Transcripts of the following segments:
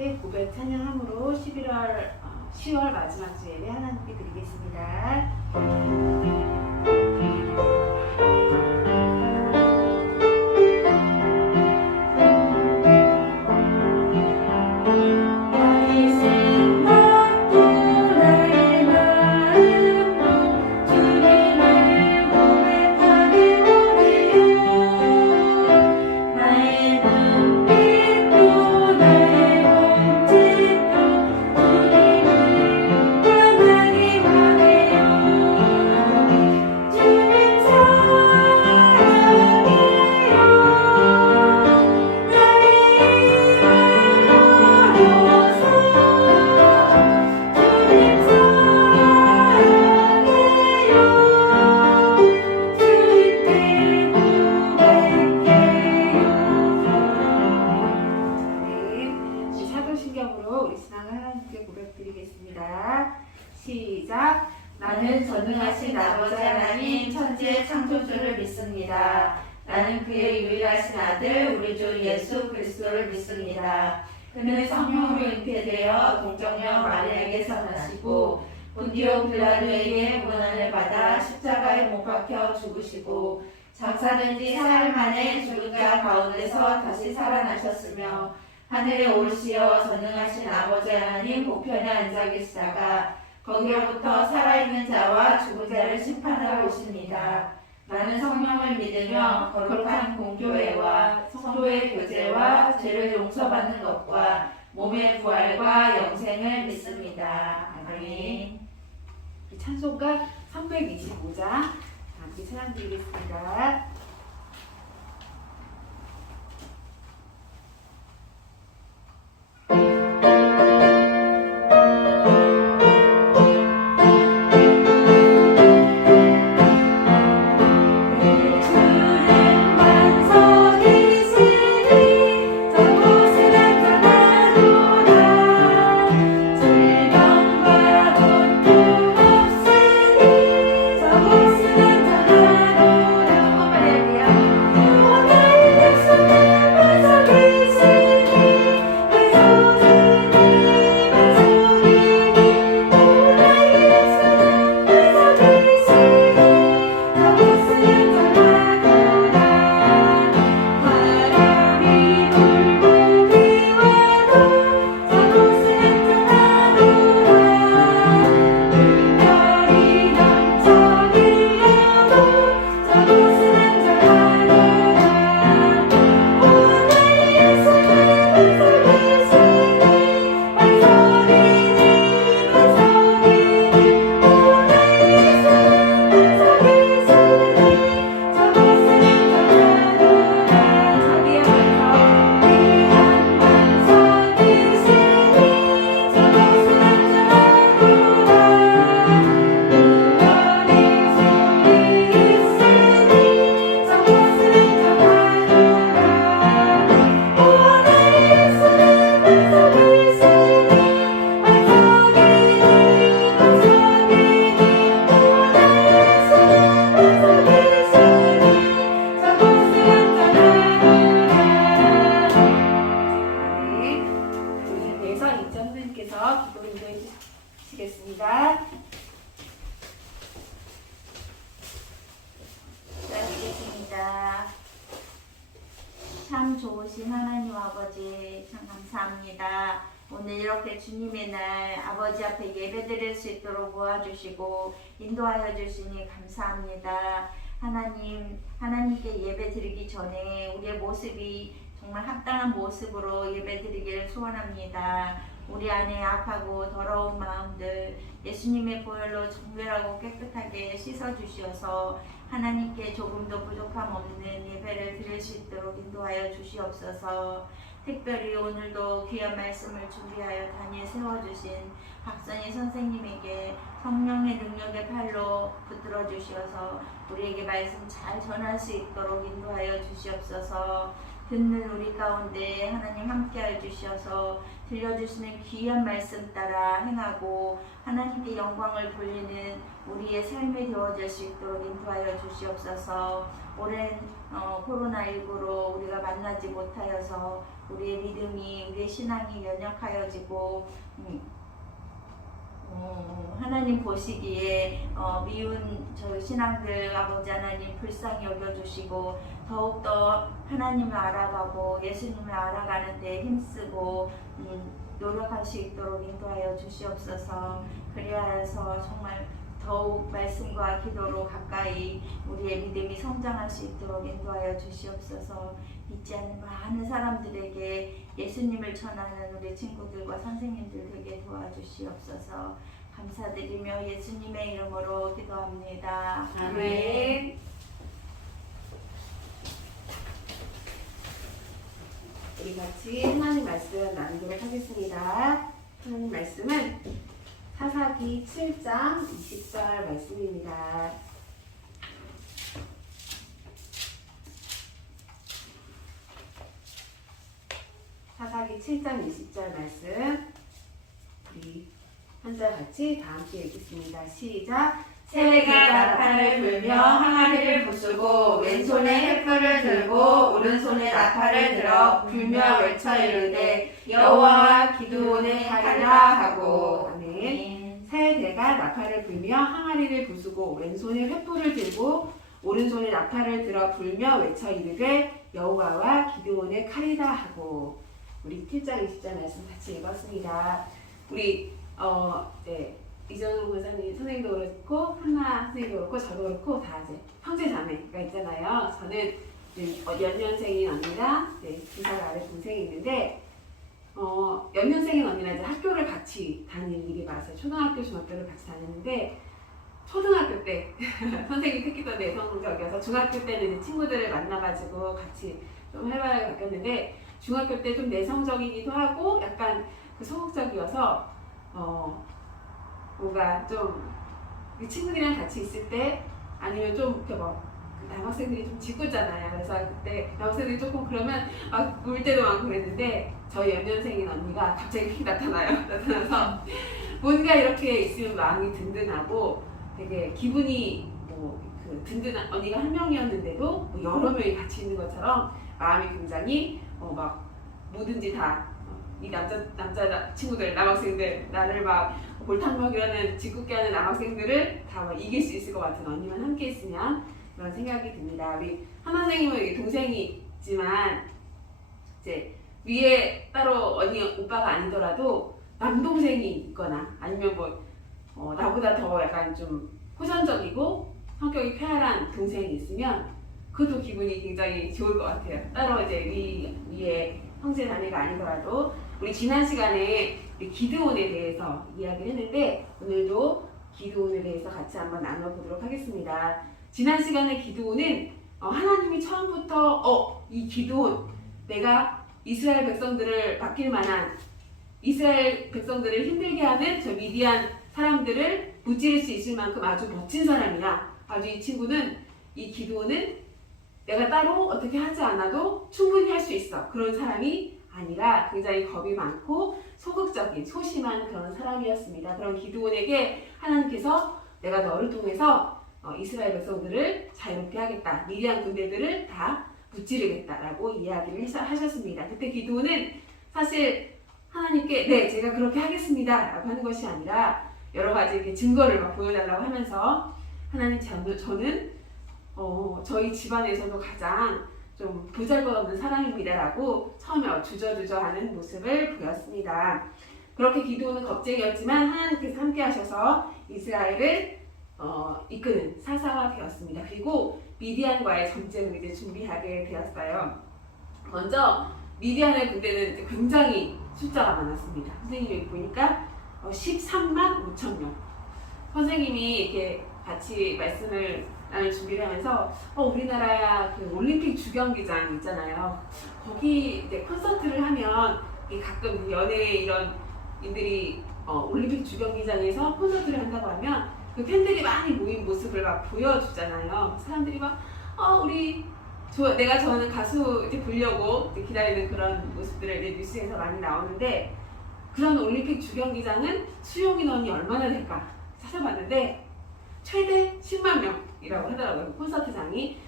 함께 고백 찬양함으로 10월 마지막 주 예배 하나님께 드리겠습니다. 시작. 나는 전능하신 아버지 하나님 천지의 창조주를 믿습니다. 나는 그의 유일하신 아들 우리 주 예수 그리스도를 믿습니다. 그는 성령으로 잉태되어 동정녀 마리아에게서 나시고 본디오 빌라도에게 고난을 받아 십자가에 못 박혀 죽으시고 장사된 지 사흘 만에 죽은 자 가운데서 다시 살아나셨으며 하늘에 오르시어 전능하신 아버지 하나님 보편에 앉아 계시다가 거기로부터 살아있는 자와 죽은 자를 심판하러 오십니다. 나는 성령을 믿으며 거룩한 공교회와 성도의 교제와 죄를 용서받는 것과 몸의 부활과 영생을 믿습니다. 아멘. 찬송가 325장 함께 찬양 드리겠습니다. 참 좋으신 하나님 아버지 참 감사합니다. 오늘 이렇게 주님의 날 아버지 앞에 예배드릴 수 있도록 도와주시고 인도하여 주시니 감사합니다. 하나님께 예배드리기 전에 우리의 모습이 정말 합당한 모습으로 예배드리기를 소원합니다. 우리 안에 악하고 더러운 마음들 예수님의 보혈로 정결하고 깨끗하게 씻어주시어서 하나님께 조금도 부족함 없는 예배를 드릴 수 있도록 인도하여 주시옵소서. 특별히 오늘도 귀한 말씀을 준비하여 단위에 세워주신 박선희 선생님에게 성령의 능력의 팔로 붙들어 주시어서 우리에게 말씀 잘 전할 수 있도록 인도하여 주시옵소서. 듣는 우리 가운데 하나님 함께해 주셔서 들려주시는 귀한 말씀 따라 행하고 하나님께 영광을 돌리는 우리의 삶이 되어질 수 있도록 인도하여 주시옵소서. 오랜 코로나19로 우리가 만나지 못하여서 우리의 믿음이, 우리의 신앙이 연약하여지고 하나님 보시기에 미운 저 신앙들 아버지 하나님 불쌍히 여겨주시고 더욱더 하나님을 알아가고 예수님을 알아가는 데 힘쓰고 노력할 수 있도록 인도하여 주시옵소서. 그리하여서 정말 더욱 말씀과 기도로 가까이 우리의 믿음이 성장할 수 있도록 인도하여 주시옵소서. 믿지 않는 많은 사람들에게 예수님을 전하는 우리 친구들과 선생님들 되게 도와주시옵소서. 감사드리며 예수님의 이름으로 기도합니다. 아멘. 우리 같이 하나님 말씀 나누도록 하겠습니다. 하나님 말씀은 사사기 7장 20절 말씀입니다. 사사기 7장 20절 말씀 우리 한절 같이 다 함께 읽겠습니다. 시작. 새가 나팔을 불며 항아리를 부수고 왼손에 횃불을 들고 오른손에 나팔을 들어 불며 외쳐 이르되 여호와와 기드온의 칼이라 하고. 아멘. 새대가 나팔을 불며 항아리를 부수고 왼손에 횃불을 들고 오른손에 나팔을 들어 불며 외쳐 이르되 여호와와 기드온의 칼이다 하고. 우리 7장 20절 말씀 같이 읽었습니다. 우리 이정우 권사님 선생님도 그렇고 한나 선생님도 그렇고 저도 그렇고 다 이제 형제 자매가 있잖아요. 저는 연년생인 언니랑 2살 아래 동생이 있는데 연년생인 언니랑 이제 학교를 같이 다니는 일이 많았어요. 초등학교, 중학교를 같이 다녔는데 초등학교 때 선생님이 특히 더 내성적이어서 중학교 때는 이제 친구들을 만나가지고 같이 좀 활발하게 바뀌었는데 중학교 때 좀 내성적이기도 하고 약간 소극적이어서 뭔가 좀 친구들이랑 같이 있을 때 아니면 좀 이렇게 남학생들이 좀 짓궂잖아요. 그래서 그때 남학생들이 조금 그러면 막 울 때도 많고 그랬는데 저희 연년생인 언니가 갑자기 나타나서 뭔가 이렇게 있으면 마음이 든든하고 되게 기분이 든든한 언니가 한 명이었는데도 여러 명이 같이 있는 것처럼 마음이 굉장히 막 뭐든지 다 이 남자 친구들 남학생들 나를 막 골탕 먹이라는 짓궂게 하는 남학생들을 다 막 이길 수 있을 것 같은 언니만 함께 있으면 그런 생각이 듭니다. 우리 한나 선생님은 동생이 있지만 이제 위에 따로 언니 오빠가 아니더라도 남동생이 있거나 아니면 나보다 더 약간 좀 호전적이고 성격이 쾌활한 동생이 있으면 그것도 기분이 굉장히 좋을 것 같아요. 따로 이제 위에 형제 자매가 아니더라도 우리 지난 시간에 우리 기드온에 대해서 이야기를 했는데 오늘도 기드온에 대해서 같이 한번 나눠보도록 하겠습니다. 지난 시간에 기드온은 하나님이 처음부터 이 기드온 내가 이스라엘 백성들을 맡길 만한 이스라엘 백성들을 힘들게 하는 저 미디안 사람들을 무찌를 수 있을 만큼 아주 멋진 사람이야. 아주 이 친구는 이 기드온은 내가 따로 어떻게 하지 않아도 충분히 할 수 있어. 그런 사람이 아니라 굉장히 겁이 많고 소극적인 소심한 그런 사람이었습니다. 그런 기드온에게 하나님께서 내가 너를 통해서 이스라엘 백성들을 자유롭게 하겠다. 미디안 군대들을 다 무찌르겠다라고 이야기를 하셨습니다. 그때 기드온은 사실 하나님께 네 제가 그렇게 하겠습니다 라고 하는 것이 아니라 여러 가지 이렇게 증거를 막 보여달라고 하면서 하나님 저는 저희 집안에서도 가장 좀 보잘것없는 사람입니다라고 처음에 주저주저하는 모습을 보였습니다. 그렇게 기드온은 겁쟁이였지만 하나님께서 함께 하셔서 이스라엘을 이끄는 사사가 되었습니다. 그리고 미디안과의 전쟁을 이제 준비하게 되었어요. 먼저 미디안의 군대는 이제 굉장히 숫자가 많았습니다. 선생님이 보니까 13만 5천 명. 선생님이 이렇게 같이 말씀을 나눌 준비를 하면서 우리나라 그 올림픽 주경기장 있잖아요. 거기 이제 콘서트를 하면 가끔 연예 이런 인들이 올림픽 주경기장에서 콘서트를 한다고 하면 그 팬들이 많이 모인 모습을 막 보여주잖아요. 사람들이 막 우리 내가 저는 가수 이제 보려고 이제 기다리는 그런 모습들을 이제 뉴스에서 많이 나오는데 그런 올림픽 주경기장은 수용 인원이 얼마나 될까 찾아봤는데 최대 10만 명이라고 하더라고요. 콘서트장이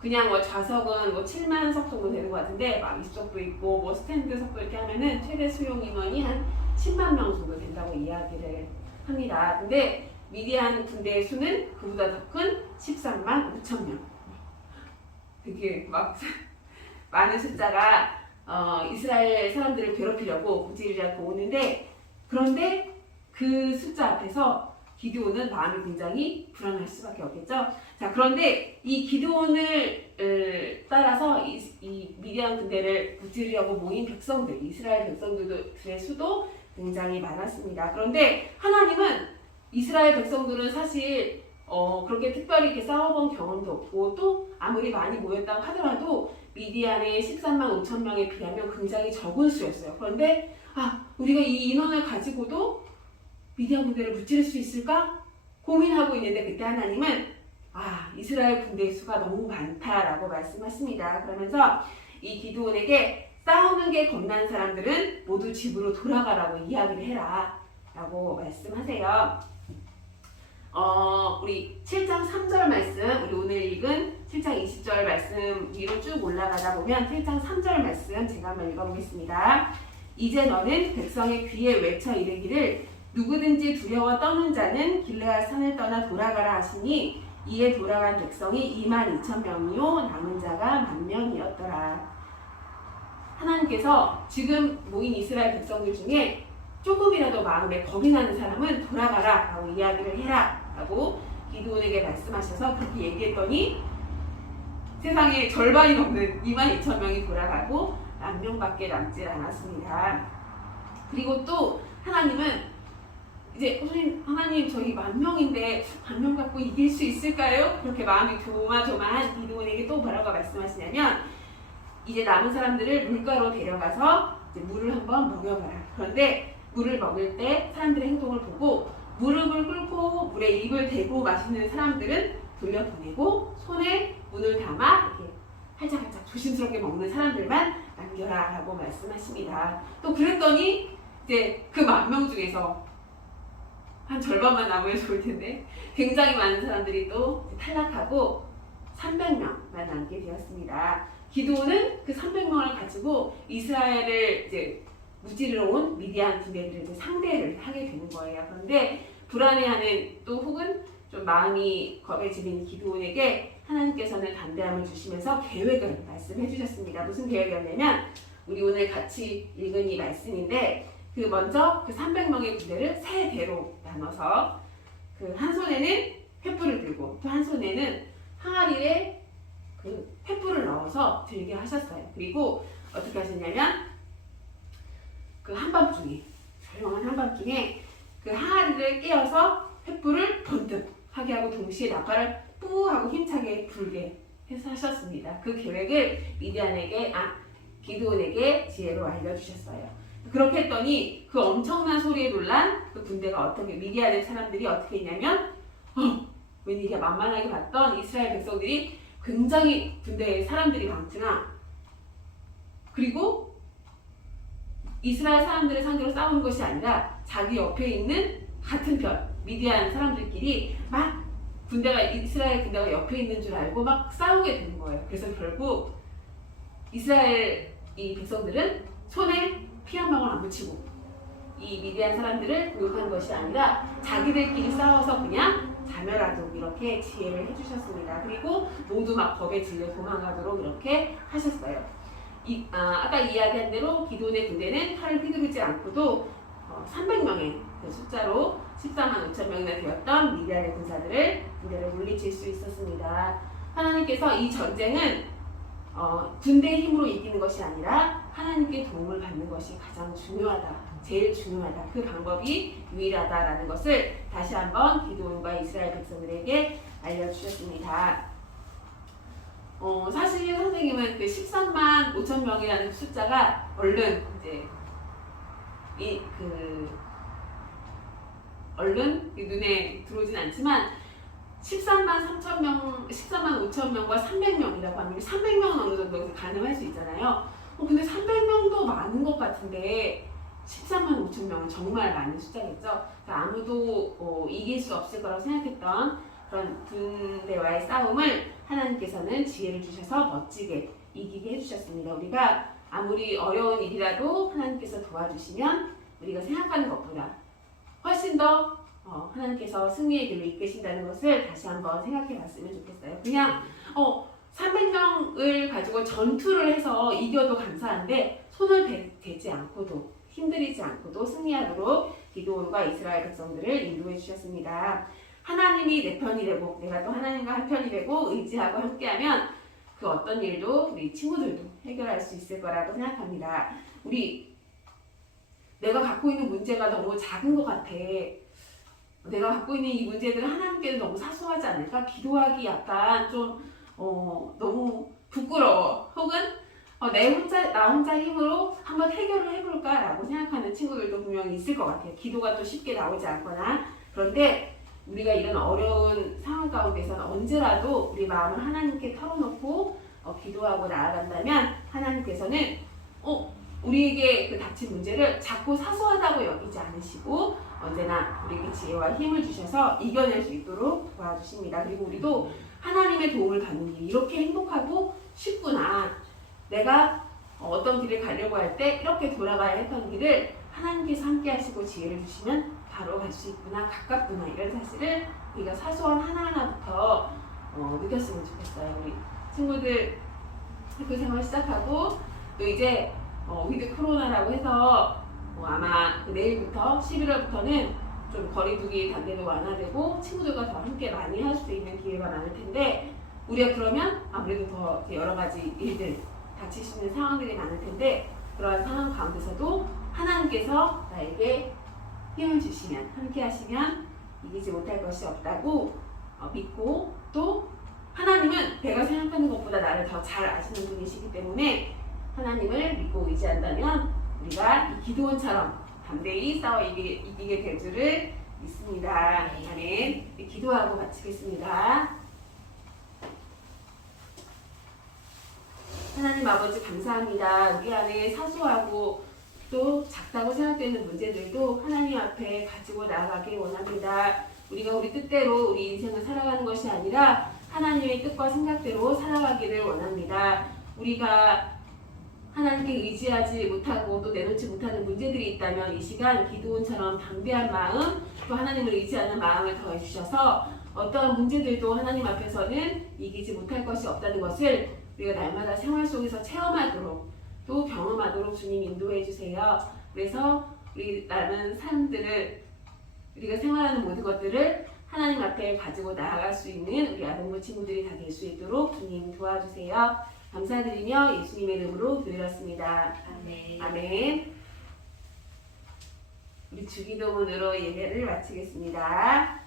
그냥 좌석은 7만 석 정도 되는 것 같은데 막 입석도 있고 스탠드석도 이렇게 하면은 최대 수용 인원이 한 10만 명 정도 된다고 이야기를 합니다. 근데 미디안 군대의 수는 그보다 더 큰 13만 5천 명. 되게 막 많은 숫자가 이스라엘 사람들을 괴롭히려고 무찌르려고 오는데 그런데 그 숫자 앞에서 기드온은 마음이 굉장히 불안할 수밖에 없겠죠. 자, 그런데 이 기드온을 따라서 이 미디안 군대를 무찌르려고 모인 백성들, 이스라엘 백성들의 수도 굉장히 많았습니다. 그런데 하나님은 이스라엘 백성들은 사실 그렇게 특별히 이렇게 싸워본 경험도 없고 또 아무리 많이 모였다고 하더라도 미디안의 13만 5천 명에 비하면 굉장히 적은 수였어요. 그런데 우리가 이 인원을 가지고도 미디안 군대를 무찌를 수 있을까? 고민하고 있는데 그때 하나님은 이스라엘 군대의 수가 너무 많다라고 말씀하십니다. 그러면서 이 기드온에게 싸우는 게 겁나는 사람들은 모두 집으로 돌아가라고 이야기를 해라 라고 말씀하세요. 우리 7장 3절 말씀, 우리 오늘 읽은 7장 20절 말씀 위로 쭉 올라가다 보면 7장 3절 말씀 제가 한번 읽어보겠습니다. 이제 너는 백성의 귀에 외쳐 이르기를 누구든지 두려워 떠는 자는 길르앗 산을 떠나 돌아가라 하시니 이에 돌아간 백성이 2만 2천 명이요 남은 자가 10,000명이었더라. 하나님께서 지금 모인 이스라엘 백성들 중에 조금이라도 마음에 겁이 나는 사람은 돌아가라 라고 이야기를 해라 라고 기드온에게 말씀하셔서 그렇게 얘기했더니 세상에 절반이 넘는 2만 2천 명이 돌아가고 10,000명밖에 남지 않았습니다. 그리고 또 하나님은 이제 하나님 저희 10,000명인데 10,000명 갖고 이길 수 있을까요? 그렇게 마음이 조마조마한 기드온에게 또 뭐라고 말씀하시냐면 이제 남은 사람들을 물가로 데려가서 이제 물을 한번 먹여봐라. 그런데 물을 먹을 때 사람들의 행동을 보고 무릎을 꿇고 물에 입을 대고 마시는 사람들은 돌려보내고 손에 문을 담아 이렇게 활짝활짝 조심스럽게 먹는 사람들만 남겨라 라고 말씀하십니다. 또 그랬더니 이제 그 10,000명 중에서 한 절반만 남으면 좋을 텐데 굉장히 많은 사람들이 또 탈락하고 300명만 남게 되었습니다. 기드온은 그 300명을 가지고 이스라엘을 이제 무찌르러 온 미디안 군대들을 이제 상대를 하게 되는 거예요. 그런데 불안해하는 또 혹은 좀 마음이 겁에 질린 기드온에게 하나님께서는 담대함을 주시면서 계획을 말씀해 주셨습니다. 무슨 계획이었냐면 우리 오늘 같이 읽은 이 말씀인데 먼저 그 300명의 군대를 세 대로 나눠서 그 한 손에는 횃불을 들고 또 한 손에는 항아리에 그 횃불을 넣어서 들게 하셨어요. 그리고 어떻게 하셨냐면 그 한밤중에 조용한 한밤중에 그 항아리를 깨어서 횃불을 번뜩 하게 하고 동시에 나팔을 뿌 하고 힘차게 불게 해서 하셨습니다. 그 계획을 기드온에게 지혜로 알려주셨어요. 그렇게 했더니 그 엄청난 소리에 놀란 그 군대가 미디안의 사람들이 어떻게 했냐면 웬일이야 만만하게 봤던 이스라엘 백성들이 굉장히 군대에 사람들이 많구나. 그리고 이스라엘 사람들을 상대로 싸우는 것이 아니라 자기 옆에 있는 같은 편 미디안 사람들끼리 막 이스라엘 군대가 옆에 있는 줄 알고 막 싸우게 되는 거예요. 그래서 결국 이스라엘 이 백성들은 손에 피 한 방울 안 묻히고 이 미디안 사람들을 공격한 것이 아니라 자기들끼리 싸워서 그냥 자멸하도록 이렇게 지혜를 해주셨습니다. 그리고 모두 막 겁에 질려 도망가도록 이렇게 하셨어요. 아까 이야기한 대로 기드온의 군대는 팔을 휘두르지 않고도 300명의 그 숫자로 14만 5천 명이나 되었던 미디안의 군대를 물리칠 수 있었습니다. 하나님께서 이 전쟁은 군대의 힘으로 이기는 것이 아니라 하나님께 도움을 받는 것이 가장 중요하다. 제일 중요하다. 그 방법이 유일하다라는 것을 다시 한번 기드온과 이스라엘 백성들에게 알려주셨습니다. 사실 선생님은 그 13만 5천 명이라는 숫자가 얼른 이제 얼른 눈에 들어오진 않지만 13만 3천 명, 14만 5천 명과 300명이라고 하면 300명은 어느 정도 가능할 수 있잖아요. 근데 300명도 많은 것 같은데 14만 5천 명은 정말 많은 숫자겠죠. 그러니까 아무도 이길 수 없을 거라고 생각했던 그런 군대와의 싸움을 하나님께서는 지혜를 주셔서 멋지게 이기게 해주셨습니다. 우리가 아무리 어려운 일이라도 하나님께서 도와주시면 우리가 생각하는 것보다 훨씬 더 하나님께서 승리의 길로 이끄신다는 것을 다시 한번 생각해 봤으면 좋겠어요. 그냥 300명을 가지고 전투를 해서 이겨도 감사한데 손을 대지 않고도 힘들이지 않고도 승리하도록 기드온과 이스라엘 백성들을 인도해 주셨습니다. 하나님이 내 편이 되고 내가 또 하나님과 한 편이 되고 의지하고 함께하면 그 어떤 일도 우리 친구들도 해결할 수 있을 거라고 생각합니다. 내가 갖고 있는 문제가 너무 작은 것 같아. 내가 갖고 있는 이 문제들은 하나님께는 너무 사소하지 않을까? 기도하기 약간 좀 너무 부끄러워. 혹은 나 혼자 힘으로 한번 해결을 해볼까라고 생각하는 친구들도 분명히 있을 것 같아요. 기도가 또 쉽게 나오지 않거나. 그런데 우리가 이런 어려운 상황 가운데서는 언제라도 우리 마음을 하나님께 털어놓고 기도하고 나아간다면 하나님께서는 우리에게 그 닥친 문제를 작고 사소하다고 여기지 않으시고 언제나 우리에게 지혜와 힘을 주셔서 이겨낼 수 있도록 도와주십니다. 그리고 우리도 하나님의 도움을 받는 길이 이렇게 행복하고 쉽구나. 내가 어떤 길을 가려고 할 때 이렇게 돌아가야 했던 길을 하나님께서 함께 하시고 지혜를 주시면 바로 갈 수 있구나, 가깝구나, 이런 사실을 우리가 사소한 하나하나부터 느꼈으면 좋겠어요. 우리 친구들 학교 생활 시작하고 또 이제 위드 코로나라고 해서 아마 내일부터 11월부터는 좀 거리두기 단계도 완화되고 친구들과 더 함께 많이 할 수 있는 기회가 많을 텐데 우리가 그러면 아무래도 더 여러 가지 일들 닥칠 수 있는 상황들이 많을 텐데 그러한 상황 가운데서도 하나님께서 나에게 힘을 주시면 함께 하시면 이기지 못할 것이 없다고 믿고 또 하나님은 내가 생각하는 것보다 나를 더 잘 아시는 분이시기 때문에 하나님을 믿고 의지한다면 우리가 이 기드온처럼 담대히 싸워 이기게 될 줄을 믿습니다. 아멘. 기도하고 마치겠습니다. 하나님 아버지 감사합니다. 우리 안에 사소하고 또 작다고 생각되는 문제들도 하나님 앞에 가지고 나아가길 원합니다. 우리가 우리 뜻대로 우리 인생을 살아가는 것이 아니라 하나님의 뜻과 생각대로 살아가기를 원합니다. 우리가 하나님께 의지하지 못하고 또 내놓지 못하는 문제들이 있다면 이 시간 기드온처럼 담대한 마음 또 하나님을 의지하는 마음을 더해 주셔서 어떠한 문제들도 하나님 앞에서는 이기지 못할 것이 없다는 것을 우리가 날마다 생활 속에서 체험하도록 또 경험하도록 주님 인도해 주세요. 그래서 우리 남은 삶들을 우리가 생활하는 모든 것들을 하나님 앞에 가지고 나아갈 수 있는 우리 아동부 친구들이 다 될 수 있도록 주님 도와주세요. 감사드리며 예수님의 이름으로 드렸습니다. 아멘. 아멘. 우리 주기도문으로 예배를 마치겠습니다.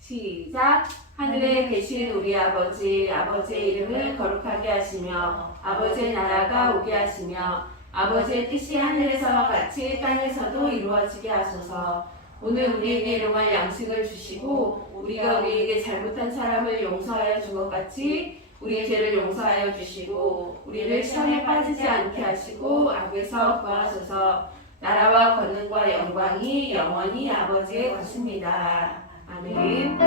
시작. 하늘에 계신 우리 아버지, 아버지의 이름을 거룩하게 하시며 아버지의 나라가 오게 하시며 아버지의 뜻이 하늘에서와 같이 땅에서도 이루어지게 하소서. 오늘 우리에게 일용할 양식을 주시고 우리가 우리에게 잘못한 사람을 용서하여 준 것 같이 우리의 죄를 용서하여 주시고 우리를 시험에 빠지지 않게 하시고 악에서 구하소서. 나라와 권능과 영광이 영원히 아버지의 것입니다. 아멘.